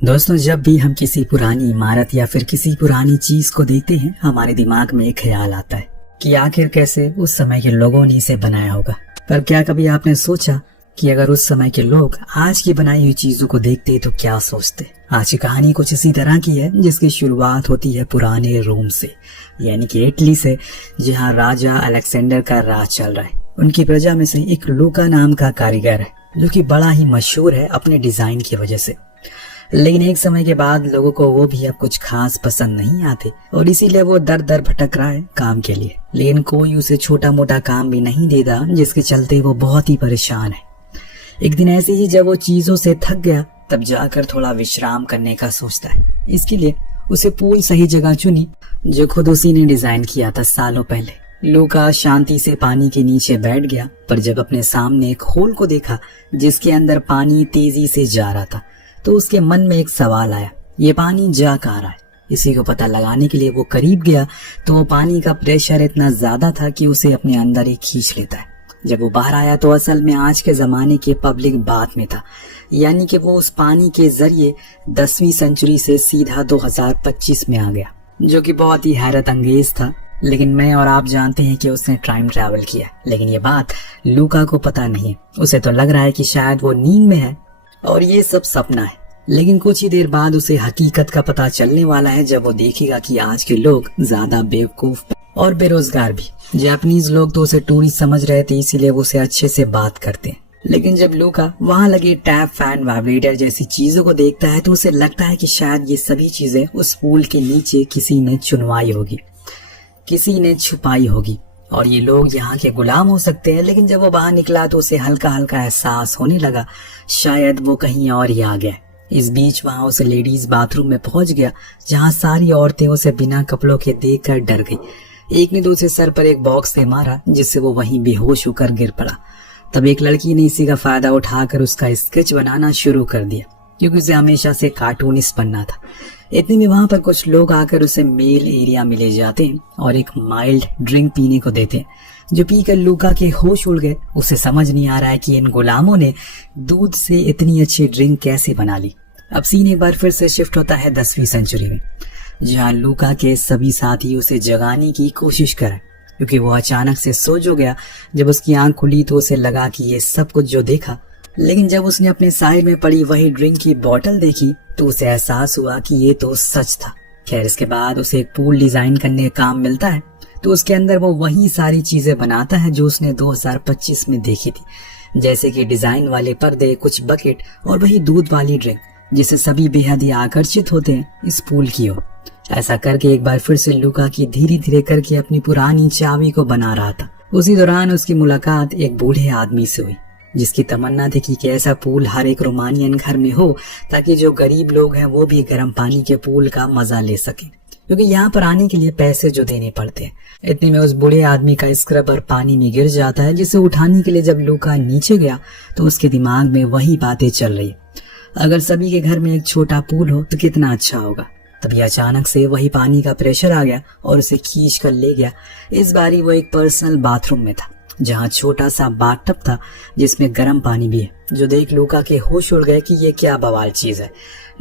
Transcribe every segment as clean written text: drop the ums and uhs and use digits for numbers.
दोस्तों, जब भी हम किसी पुरानी इमारत या फिर किसी पुरानी चीज को देखते हैं, हमारे दिमाग में एक ख्याल आता है कि आखिर कैसे उस समय के लोगों ने इसे बनाया होगा। पर क्या कभी आपने सोचा कि अगर उस समय के लोग आज की बनाई हुई चीजों को देखते तो क्या सोचते? आज की कहानी कुछ इसी तरह की है, जिसकी शुरुआत होती है पुराने रोम से, यानी कि इटली से, जहाँ राजा अलेक्जेंडर का राज चल रहा है। उनकी प्रजा में से एक लूका नाम का कारीगर है, जो कि बड़ा ही मशहूर है अपने डिजाइन की वजह से। लेकिन एक समय के बाद लोगों को वो भी अब कुछ खास पसंद नहीं आते और इसीलिए वो दर दर भटक रहा है काम के लिए। लेकिन कोई उसे छोटा मोटा काम भी नहीं देता, जिसके चलते वो बहुत ही परेशान है। एक दिन ऐसे ही जब वो चीजों से थक गया, तब जाकर थोड़ा विश्राम करने का सोचता है। इसके लिए उसे पूल सही जगह चुनी, जो खुद उसी ने डिजाइन किया था सालों पहले। लूका शांति से पानी के नीचे बैठ गया, पर जब अपने सामने एक होल को देखा जिसके अंदर पानी तेजी से जा रहा था, तो उसके मन में एक सवाल आया, ये पानी जा कहाँ रहा है? इसी को पता लगाने के लिए वो करीब गया, तो वो पानी का प्रेशर इतना ज्यादा था कि उसे अपने अंदर ही खींच लेता है। जब वो बाहर आया तो असल में आज के जमाने के पब्लिक बाथ में था, यानी कि वो उस पानी के जरिए 10वीं सेंचुरी से सीधा 2025 में आ गया, जो कि बहुत ही हैरत अंगेज था। लेकिन मैं और आप जानते हैं कि उसने टाइम ट्रैवल किया, लेकिन ये बात लूका को पता नहीं है। उसे तो लग रहा है कि शायद वो नींद में है और ये सब सपना है। लेकिन कुछ ही देर बाद उसे हकीकत का पता चलने वाला है, जब वो देखेगा कि आज के लोग ज्यादा बेवकूफ और बेरोजगार भी। जापानीज लोग तो उसे टूरिस्ट समझ रहे थे, इसीलिए वो उसे अच्छे से बात करते हैं। लेकिन जब लूका वहां लगे टैप, फैन, वाइब्रेटर जैसी चीजों को देखता है, तो उसे लगता है कि शायद ये सभी चीजें उस पूल के नीचे किसी ने चुनवाई होगी, किसी ने छुपाई होगी, और ये लोग यहाँ के गुलाम हो सकते हैं। लेकिन जब वो बाहर निकला तो उसे हल्का हल्का एहसास होने लगा शायद वो कहीं और ही आ गया। इस बीच वहां उसे लेडीज बाथरूम में पहुंच गया, जहाँ सारी औरतें उसे बिना कपड़ों के देखकर डर गई। एक ने तो उसे सर पर एक बॉक्स से मारा, जिससे वो वहीं बेहोश होकर गिर पड़ा। तब एक लड़की ने इसी का फायदा उठाकर उसका स्केच बनाना शुरू कर दिया, क्योंकि उसे हमेशा से कार्टूनिस्ट बनना था। इतने में वहां पर कुछ लोग आकर उसे मेल एरिया में ले जाते हैं और एक माइल्ड ड्रिंक पीने को देते हैं, जो पीकर लूका के होश उड़ गए। उसे समझ नहीं आ रहा है कि इन गुलामों ने दूध से इतनी अच्छी ड्रिंक कैसे बना ली। अब सीन एक बार फिर से शिफ्ट होता है 10वीं सेंचुरी में, जहाँ लूका के सभी साथी उसे जगाने की कोशिश करें, क्योंकि वो अचानक से सो जो गया। जब उसकी आंख खुली तो उसे लगा कि ये सब कुछ जो देखा, लेकिन जब उसने अपने साइड में पड़ी वही ड्रिंक की बोतल देखी तो उसे एहसास हुआ कि ये तो सच था। खैर, इसके बाद उसे एक पूल डिजाइन करने का काम मिलता है, तो उसके अंदर वो वही सारी चीजें बनाता है जो उसने 2025 में देखी थी, जैसे कि डिजाइन वाले पर्दे, कुछ बकेट और वही दूध वाली ड्रिंक, जिससे सभी बेहद ही आकर्षित होते हैं इस पूल की ओर। ऐसा करके एक बार फिर से लूका की धीरे धीरे करके अपनी पुरानी चाबी को बना रहा था। उसी दौरान उसकी मुलाकात एक बूढ़े आदमी से हुई, जिसकी तमन्ना थी कि ऐसा पूल हर एक रोमानियन घर में हो, ताकि जो गरीब लोग हैं वो भी गर्म पानी के पूल का मजा ले सके, क्योंकि यहाँ पर आने के लिए पैसे जो देने पड़ते हैं। इतने में उस बूढ़े आदमी का स्क्रबर पानी में गिर जाता है, जिसे उठाने के लिए जब लूका नीचे गया तो उसके दिमाग में वही बातें चल रही, अगर सभी के घर में एक छोटा पूल हो तो कितना अच्छा होगा। तभी अचानक से वही पानी का प्रेशर आ गया और उसे खींच कर ले गया। इस बारी वो एक पर्सनल बाथरूम में था, जहाँ छोटा सा बाथटब था जिसमें गर्म पानी भी है, जो देख लूका के होश उड़ गए कि ये क्या बवाल चीज है।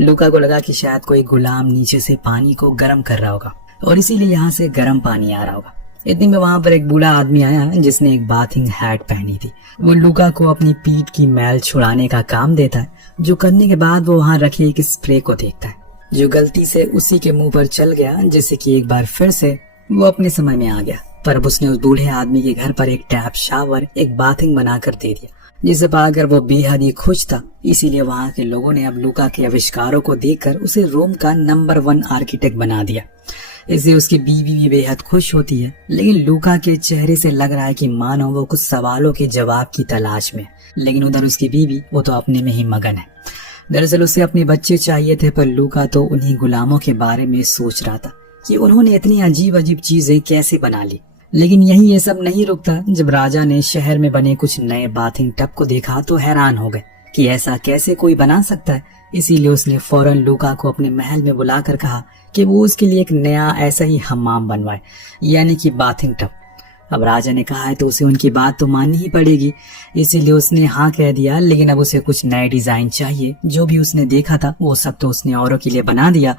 लूका को लगा कि शायद कोई गुलाम नीचे से पानी को गर्म कर रहा होगा और इसीलिए यहाँ से गर्म पानी आ रहा होगा। इतने में वहां पर एक बूढ़ा आदमी आया, जिसने एक बाथिंग हैट पहनी थी। वो लूका को अपनी पीठ की मैल छुड़ाने का काम देता है, जो करने के बाद वो वहां रखे एक स्प्रे को देखता है, जो गलती से उसी के मुंह पर चल गया, जैसे कि एक बार फिर से वो अपने समय में आ गया। पर उसने उस बूढ़े आदमी के घर पर एक टैप, शावर, एक बाथिंग बनाकर दे दिया, जिसे पाकर वो बेहद ही खुश था। इसीलिए वहां के लोगों ने अब लूका के आविष्कारों को देखकर उसे रोम का नंबर 1 आर्किटेक्ट बना दिया। इससे उसकी बीवी भी बेहद खुश होती है। लेकिन लूका के चेहरे से लग रहा है कि मानो वो कुछ सवालों के जवाब की तलाश में, लेकिन उधर उसकी बीवी वो तो अपने में ही मगन है। दरअसल उसे अपने बच्चे चाहिए थे, पर लूका तो उन्हीं गुलामों के बारे में सोच रहा था कि उन्होंने इतनी अजीब अजीब चीजें कैसे बना ली। लेकिन यही ये सब नहीं रुकता। जब राजा ने शहर में बने कुछ नए बाथिंग टब को देखा तो हैरान हो गए कि ऐसा कैसे कोई बना सकता है। इसीलिए उसने फौरन लूका को अपने महल में बुलाकर कहा कि वो उसके लिए एक नया ऐसा ही हम्माम बनवाए, यानी कि बाथिंग टब। अब राजा ने कहा है तो उसे उनकी बात तो माननी ही पड़ेगी, इसीलिए उसने हाँ कह दिया। लेकिन अब उसे कुछ नए डिजाइन चाहिए। जो भी उसने देखा था वो सब तो उसने औरों के लिए बना दिया।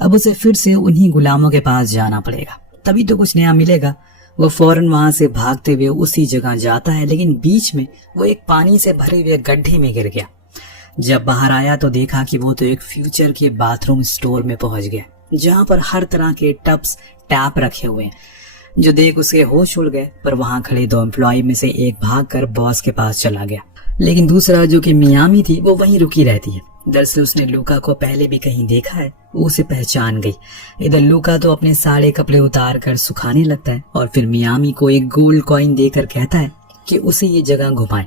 अब उसे फिर से उन्हीं गुलामों के पास जाना पड़ेगा, तभी तो कुछ नया मिलेगा। वो फौरन वहां से भागते हुए उसी जगह जाता है, लेकिन बीच में वो एक पानी से भरे हुए गड्ढे में गिर गया। जब बाहर आया तो देखा कि वो तो एक फ्यूचर के बाथरूम स्टोर में पहुंच गया, जहां पर हर तरह के टब्स टैप रखे हुए हैं। जो देख उसके होश उड़ गए, पर वहां खड़े 2 एम्प्लॉय में से एक भागकर बॉस के पास चला गया, लेकिन दूसरा जो कि मियामी थी वो वहीं रुकी रहती है। दरअसल उसने लूका को पहले भी कहीं देखा है, वो उसे पहचान गई। इधर लूका तो अपने सारे कपड़े उतार कर सुखाने लगता है और फिर मियामी को एक गोल्ड कॉइन देकर कहता है कि उसे ये जगह घुमाए।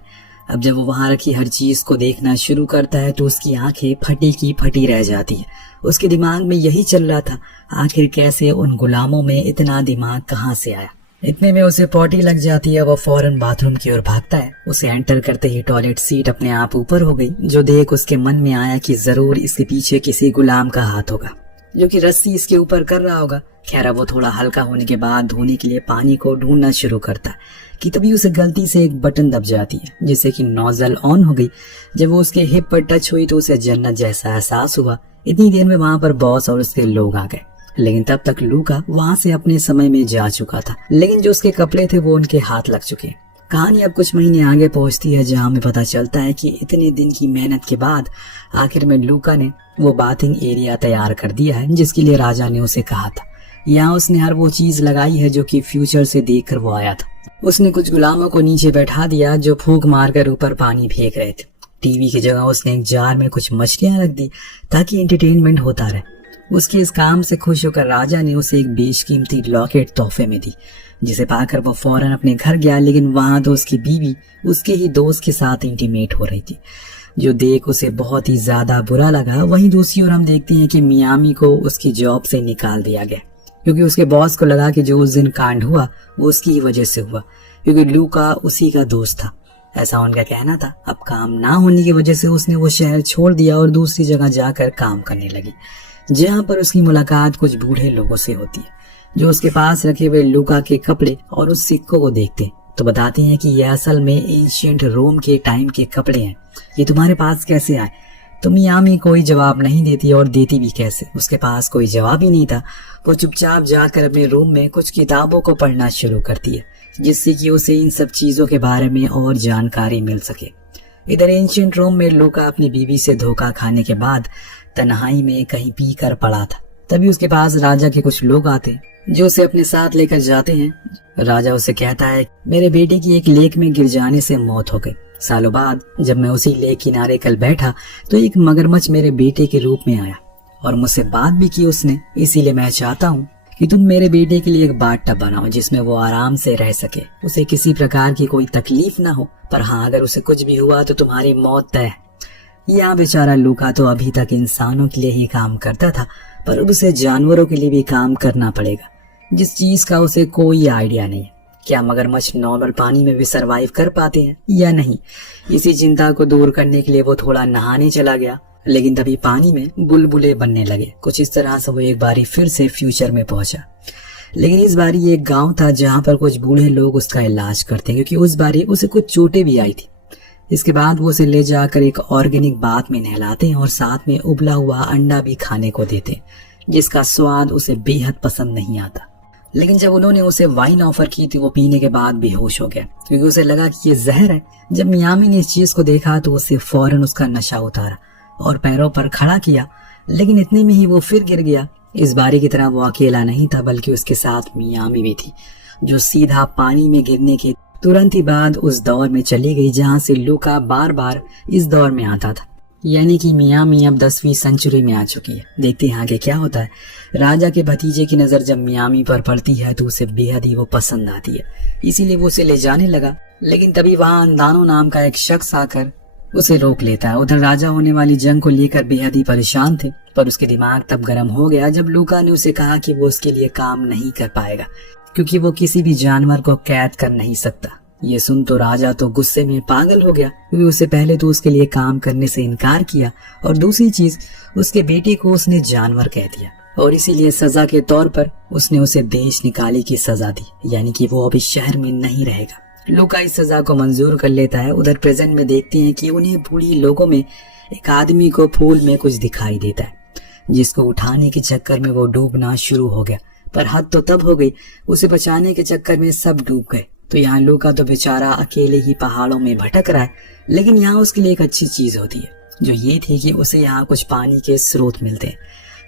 अब जब वो वहां रखी हर चीज को देखना शुरू करता है तो उसकी आंखें फटी की फटी रह जाती है। उसके दिमाग में यही चल रहा था, आखिर कैसे उन गुलामों में इतना दिमाग कहाँ से आया। इतने में उसे पॉटी लग जाती है। वो फौरन बाथरूम की ओर भागता है। उसे एंटर करते ही टॉयलेट सीट अपने आप ऊपर हो गई, जो देख उसके मन में आया कि जरूर इसके पीछे किसी गुलाम का हाथ होगा जो कि रस्सी इसके ऊपर कर रहा होगा। खैर वो थोड़ा हल्का होने के बाद धोने के लिए पानी को ढूंढना शुरू करता है कि तभी उसे गलती से एक बटन दब जाती है, जिससे कि नोजल ऑन हो गई। जब वो उसके हिप पर टच हुई तो उसे जन्नत जैसा एहसास हुआ। इतनी देर में वहां पर बॉस और उसके लोग आ गए, लेकिन तब तक लूका वहां से अपने समय में जा चुका था। लेकिन जो उसके कपड़े थे वो उनके हाथ लग चुके। कहानी अब कुछ महीने आगे पहुंचती है, जहां हमें पता चलता है कि इतने दिन की मेहनत के बाद आखिर में लूका ने वो बाथिंग एरिया तैयार कर दिया है, जिसके लिए राजा ने उसे कहा था। यहाँ उसने हर वो चीज लगाई है जो कि फ्यूचर से देखकर वो आया था। उसने कुछ गुलामों को नीचे बैठा दिया जो फूंक मारकर ऊपर पानी फेंक रहे थे। टीवी की जगह उसने एक जार में कुछ मछलियां रख दी ताकि एंटरटेनमेंट होता रहे। उसके इस काम से खुश होकर राजा ने उसे एक बेशकीमती लॉकेट तोहफे में दी, जिसे पाकर वो फौरन अपने घर गया। लेकिन वहां तो उसकी बीवी उसके ही दोस्त के साथ इंटीमेट हो रही थी, जो देख उसे बहुत ही ज्यादा बुरा लगा। वहीं दूसरी ओर हम देखते हैं कि मियामी को उसकी जॉब से निकाल दिया गया, क्योंकि उसके बॉस को लगा कि जो उस दिन कांड हुआ वो उसकी ही वजह से हुआ, क्योंकि लूका उसी का दोस्त था, ऐसा उनका कहना था। अब काम ना होने की वजह से उसने वो शहर छोड़ दिया और दूसरी जगह जाकर काम करने लगी, जहां पर उसकी मुलाकात कुछ बूढ़े लोगों से होती है, जो उसके पास रखे हुए लूका के कपड़े और उस सिक्कों को देखते तो बताते हैं कि यह असल में एंशिएंट रोम के टाइम के कपड़े हैं, ये तुम्हारे पास कैसे आए। तो मियामी कोई जवाब नहीं देती, और देती भी कैसे, उसके पास कोई जवाब ही नहीं था। वो चुपचाप जाकर अपने रूम में कुछ किताबों को पढ़ना शुरू करती है, जिससे कि उसे इन सब चीजों के बारे में और जानकारी मिल सके। इधर एंशिएंट रोम में लूका अपनी बीवी से धोखा खाने के बाद तन्हाई में कहीं पी कर पड़ा था। तभी उसके पास राजा के कुछ लोग आते जो उसे अपने साथ लेकर जाते हैं। राजा उसे कहता है, मेरे बेटे की एक लेक में गिर जाने से मौत हो गई। सालों बाद जब मैं उसी लेक किनारे कल बैठा तो एक मगरमच्छ मेरे बेटे के रूप में आया और मुझसे बात भी की उसने। इसीलिए मैं चाहता हूँ कि तुम मेरे बेटे के लिए एक बाथटब बनाओ जिसमें वो आराम से रह सके, उसे किसी प्रकार की कोई तकलीफ ना हो, पर हाँ अगर उसे कुछ भी हुआ तो तुम्हारी मौत तय है। यहाँ बेचारा लूका तो अभी तक इंसानों के लिए ही काम करता था, पर अब उसे जानवरों के लिए भी काम करना पड़ेगा, जिस चीज का उसे कोई आइडिया नहीं। क्या मगरमच्छ नॉर्मल पानी में भी सरवाइव कर पाते हैं या नहीं, इसी चिंता को दूर करने के लिए वो थोड़ा नहाने चला गया। लेकिन तभी पानी में बुलबुले बनने लगे। कुछ इस तरह से वो एक बारी फिर से फ्यूचर में पहुंचा, लेकिन इस बारी एक गांव था जहां पर कुछ बूढ़े लोग उसका इलाज करते हैं, क्योंकि उस बारी उसे कुछ चोटें भी आई थी। इसके बाद वो उसे ले जाकर एक ऑर्गेनिक बाथ में नहलाते हैं और साथ में उबला हुआ अंडा भी खाने को देते हैं, जिसका स्वाद उसे बेहद पसंद नहीं आता। लेकिन जब उन्होंने उसे वाइन ऑफर की थी वो पीने के बाद बेहोश हो गया, क्योंकि उसे लगा कि ये जहर है। जब मियामी ने इस चीज को देखा तो उसे फौरन उसका नशा उतारा और पैरों पर खड़ा किया, लेकिन इतने में ही वो फिर गिर गया। इस बारी की तरह वो अकेला नहीं था, बल्कि उसके साथ मियामी भी थी, जो सीधा पानी में गिरने के तुरंत ही बाद उस दौर में चली गई जहां से लूका बार बार इस दौर में आता था। यानी कि मियामी अब 10वीं सेंचुरी में आ चुकी है। देखते हैं आगे क्या होता है। राजा के भतीजे की नजर जब मियामी पर पड़ती है तो उसे बेहद ही वो पसंद आती है, इसीलिए वो उसे ले जाने लगा। लेकिन तभी वहां अंदानो नाम का एक शख्स आकर उसे रोक लेता है। उधर राजा होने वाली जंग को लेकर बेहद ही परेशान थे, पर उसके दिमाग तब गर्म हो गया जब लूका ने उसे कहा कि वो उसके लिए काम नहीं कर पाएगा, क्योंकि वो किसी भी जानवर को कैद कर नहीं सकता। ये सुन तो राजा तो गुस्से में पागल हो गया, क्योंकि उससे पहले तो उसके लिए काम करने से इनकार किया और दूसरी चीज उसके बेटे को उसने जानवर कह दिया। और इसीलिए सजा के तौर पर उसने उसे देश निकाले की सजा दी, यानी कि वो अभी शहर में नहीं रहेगा। लूका इस सजा को मंजूर कर लेता है। उधर प्रेजेंट में देखते हैं कि उन्हें बूढ़ी लोगों में एक आदमी को फूल में कुछ दिखाई देता है, जिसको उठाने के चक्कर में वो डूबना शुरू हो गया। पर हद तो तब हो गई, उसे बचाने के चक्कर में सब डूब गए। तो यहाँ लूका तो बेचारा अकेले ही पहाड़ों में भटक रहा है, लेकिन यहाँ उसके लिए एक अच्छी चीज होती है, जो ये थी कि उसे यहाँ कुछ पानी के स्रोत मिलते हैं,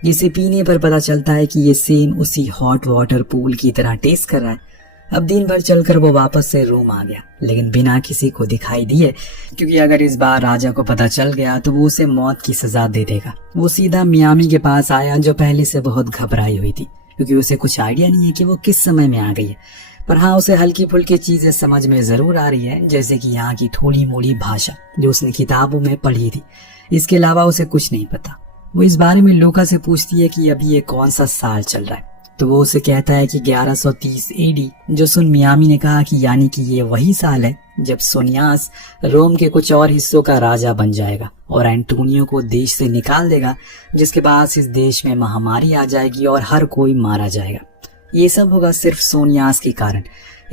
जिसे पीने पर पता चलता है कि ये सेम उसी हॉट वाटर पूल की तरह टेस्ट कर रहा है। अब दिन भर चलकर वो वापस से रूम आ गया, लेकिन बिना किसी को दिखाई दिए, क्योंकि अगर इस बार राजा को पता चल गया तो वो उसे मौत की सजा दे देगा। वो सीधा मियामी के पास आया, जो पहले से बहुत घबराई हुई थी, क्योंकि उसे कुछ आइडिया नहीं है कि वो किस समय में आ गई है। पर हाँ, उसे हल्की फुल्की चीजें समझ में जरूर आ रही है, जैसे कि यहाँ की थोड़ी मोड़ी भाषा जो उसने किताबों में पढ़ी थी। इसके अलावा उसे कुछ नहीं पता। वो इस बारे में लूका से पूछती है कि अभी ये कौन सा साल चल रहा है, तो वो उसे कहता है कि 1130 एडी, जो सुन मियामी ने कहा कि यानी कि ये वही साल है जब सोनियास रोम के कुछ और हिस्सों का राजा बन जाएगा और एंटोनियो को देश से निकाल देगा, जिसके बाद इस देश में महामारी आ जाएगी और हर कोई मारा जाएगा। ये सब होगा सिर्फ सोनियास के कारण,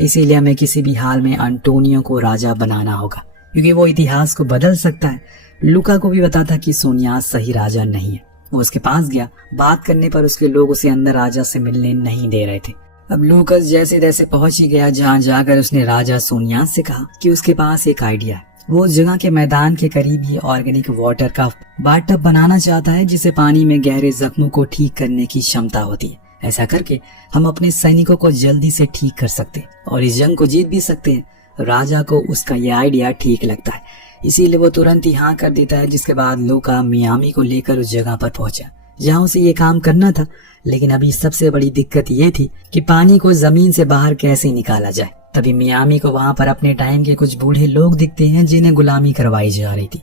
इसीलिए हमें किसी भी हाल में एंटोनियो को राजा बनाना होगा, क्योंकि वो इतिहास को बदल सकता है। लूका को भी पता था कि सोनियास सही राजा नहीं है। वो उसके पास गया, बात करने पर उसके लोग उसे अंदर राजा से मिलने नहीं दे रहे थे। अब लूकस जैसे तैसे पहुंच ही गया, जहां जाकर उसने राजा सोनियास से कहा कि उसके पास एक आइडिया है। वो उस जगह के मैदान के करीब ही ऑर्गेनिक वाटर का बाथटब बनाना चाहता है, जिसे पानी में गहरे जख्मों को ठीक करने की क्षमता होती है। ऐसा करके हम अपने सैनिकों को जल्दी से ठीक कर सकते हैं और इस जंग को जीत भी सकते हैं। राजा को उसका यह आइडिया ठीक लगता है, इसीलिए वो तुरंत ही हाँ कर देता है। जिसके बाद लूका मियामी को लेकर उस जगह पर पहुंचा जहां उसे ये काम करना था। लेकिन अभी सबसे बड़ी दिक्कत ये थी कि पानी को जमीन से बाहर कैसे निकाला जाए। तभी मियामी को वहां पर अपने टाइम के कुछ बूढ़े लोग दिखते हैं, जिन्हें गुलामी करवाई जा रही थी।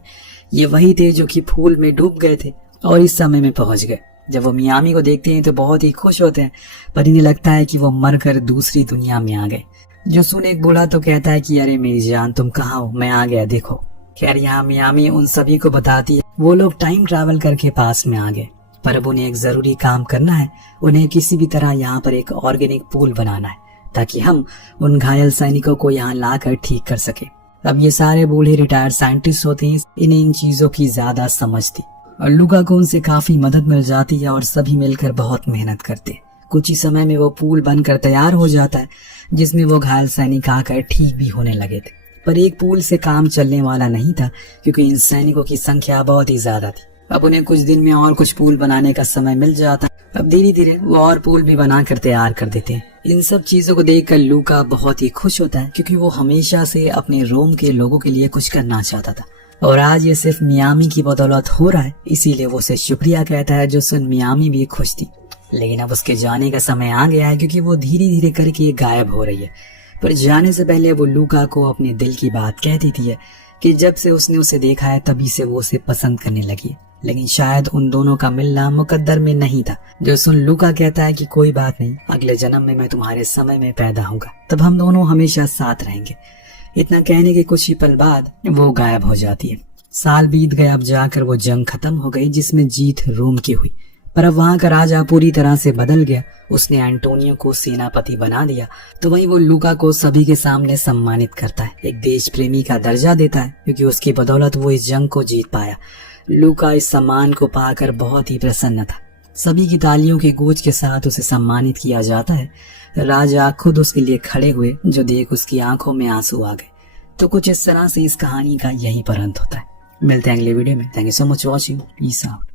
ये वही थे जो कि फूल में डूब गए थे और इस समय में पहुंच गए। जब वो मियामी को देखते हैं तो बहुत ही खुश होते हैं, पर इन्हें लगता है कि वो मरकर दूसरी दुनिया में आ गए। जो सुन एक बूढ़ा तो कहता है कि अरे मेरी जान, तुम कहाँ हो, मैं आ गया, देखो। खैर यहाँ मियामी उन सभी को बताती है वो लोग टाइम ट्रैवल करके पास में आ गए, पर अब उन्हें एक जरूरी काम करना है। उन्हें किसी भी तरह यहाँ पर एक ऑर्गेनिक पूल बनाना है, ताकि हम उन घायल सैनिकों को यहाँ लाकर ठीक कर सके। अब ये सारे बूढ़े रिटायर्ड साइंटिस्ट होते हैं, इन्हें इन चीजों की ज्यादा समझ थी और लूका को उनसे काफी मदद मिल जाती है और सभी मिलकर बहुत मेहनत करते हैं। कुछ ही समय में वो पुल बनकर तैयार हो जाता है, जिसमें वो घायल सैनिक आकर ठीक भी होने लगे थे। पर एक पुल से काम चलने वाला नहीं था, क्योंकि इन सैनिकों की संख्या बहुत ही ज्यादा थी। अब उन्हें कुछ दिन में और कुछ पुल बनाने का समय मिल जाता है। अब धीरे धीरे वो और पुल भी बनाकर तैयार कर देते हैं। इन सब चीजों को देखकर लूका बहुत ही खुश होता है, क्योंकि वो हमेशा से अपने रोम के लोगों के लिए कुछ करना चाहता था और आज ये सिर्फ मियामी की बदौलत हो रहा है। इसीलिए वो उसे शुक्रिया कहता है, जो सुन मियामी भी खुश थी। लेकिन अब उसके जाने का समय आ गया है, क्योंकि वो धीरे धीरे करके गायब हो रही है। पर जाने से पहले वो लूका को अपने दिल की बात कह देती है कि जब से उसने उसे देखा है तभी से वो उसे पसंद करने लगी है। लेकिन शायद उन दोनों का मिलना मुकद्दर में नहीं था। जो सुन लूका कहता है कि कोई बात नहीं, अगले जन्म में मैं तुम्हारे समय में पैदा होऊंगा, तब हम दोनों हमेशा साथ रहेंगे। इतना कहने के कुछ ही पल बाद वो गायब हो जाती है। साल बीत गए, अब जाकर वो जंग खत्म हो गई जिसमें जीत रोम की हुई। पर अब वहां का राजा पूरी तरह से बदल गया। उसने एंटोनियो को सेनापति बना दिया, तो वहीं वो लूका को सभी के सामने सम्मानित करता है, एक देश प्रेमी का दर्जा देता है, क्योंकि उसकी बदौलत वो इस जंग को जीत पाया। लूका इस सम्मान को पाकर बहुत ही प्रसन्न था। सभी की तालियों की गूंज के साथ उसे सम्मानित किया जाता है। राजा खुद उसके लिए खड़े हुए, जो देख उसकी आंखों में आंसू आ गए। तो कुछ इस तरह से इस कहानी का यही पर अंत होता है। मिलते हैं अगले वीडियो में। Thank you so much watching. Peace out.